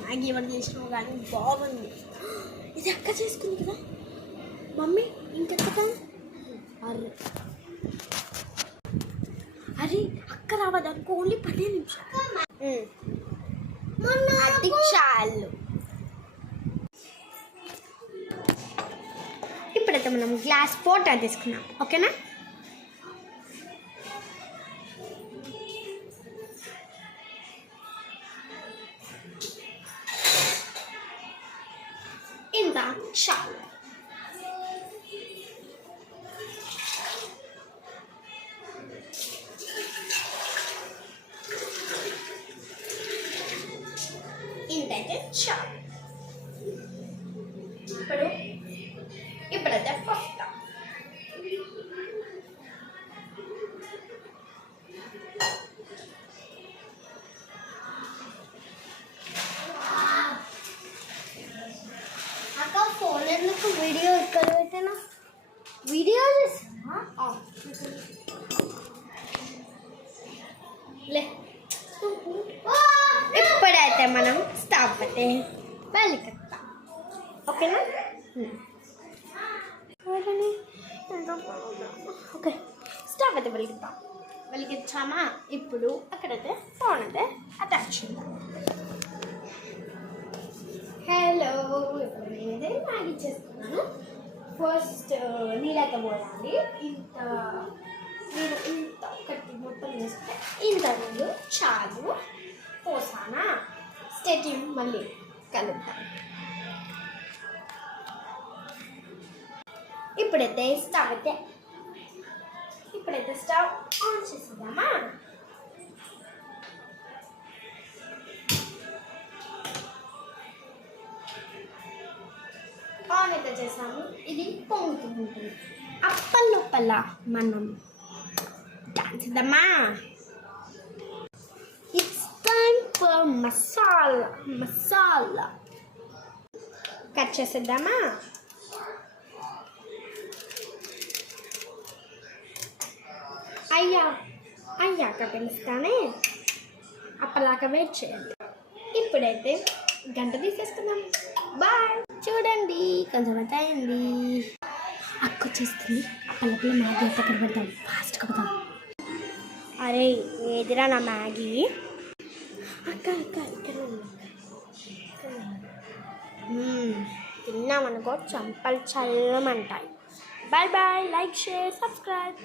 Maggi ఎవరు చేసినావు కానీ బాగుంది. ఇది అక్క చేసుకుంది కదా మమ్మీ. ఇంకెంత టైం? అరే అక్క రావడానికి ఓన్లీ 10 నిమిషాలు. అది చాలు. ఇప్పుడైతే మనం గ్లాస్ ఫోటో తీసుకున్నాం. ఓకేనా? ఇంత చాలు. ఇంతైతే చాలు. ఇప్పుడైతే ఫస్ట్ అక్క ఫోన్ ఎందుకు వీడియో ఇక్కడ పెట్టినా? వీడియో చేస్తున్నా లే. ఇప్పుడైతే మనం స్టాప్ అయితే వెలికిద్దాం. ఓకేనా? ఓకే స్టాప్ అయితే వెలిగిద్దాం. వెలిగించామా? ఇప్పుడు అక్కడైతే ఫోన్ అయితే అటాచ్ చేద్దాం. హలో, ఇప్పుడు నేనైతే మ్యాగీ చేస్తున్నాను. ఫస్ట్ నీళ్ళైతే పోయాలి. నేను ఇంత ఒకటి మొత్తం వేస్తే ఇంత నీళ్ళు చాలు. పోసానా? స్టేటింగ్ మళ్ళీ కలుపుతాం. ఇప్పుడైతే స్టవ్ ఆన్ చేసేద్దామా? ఆన్ అయితే చేసాము. ఇది పొంగుతూ ఉంటుంది. అప్పల్లోపల మనం డాన్స్ చేద్దామా? It's time for masala cut చేసేద్దామా? అయ్యాక పిలుస్తానే, అప్పలాక వెయిట్ చేయండి. ఇప్పుడైతే గంట తీసేస్తున్నాం. బాయ్. చూడండి కొంచెం అయితే అయింది. అక్క వచ్చేస్తుంది. అప్పలప్పుడు మ్యాగీ అక్కడ పెడతాం. ఫాస్ట్గా పెడతాం. అరే ఏదిరా నా మ్యాగీ? అక్క ఇక్కడ తిన్నామనుకో చంపలు చల్లమంటాయి. Bye bye. Like, share, subscribe.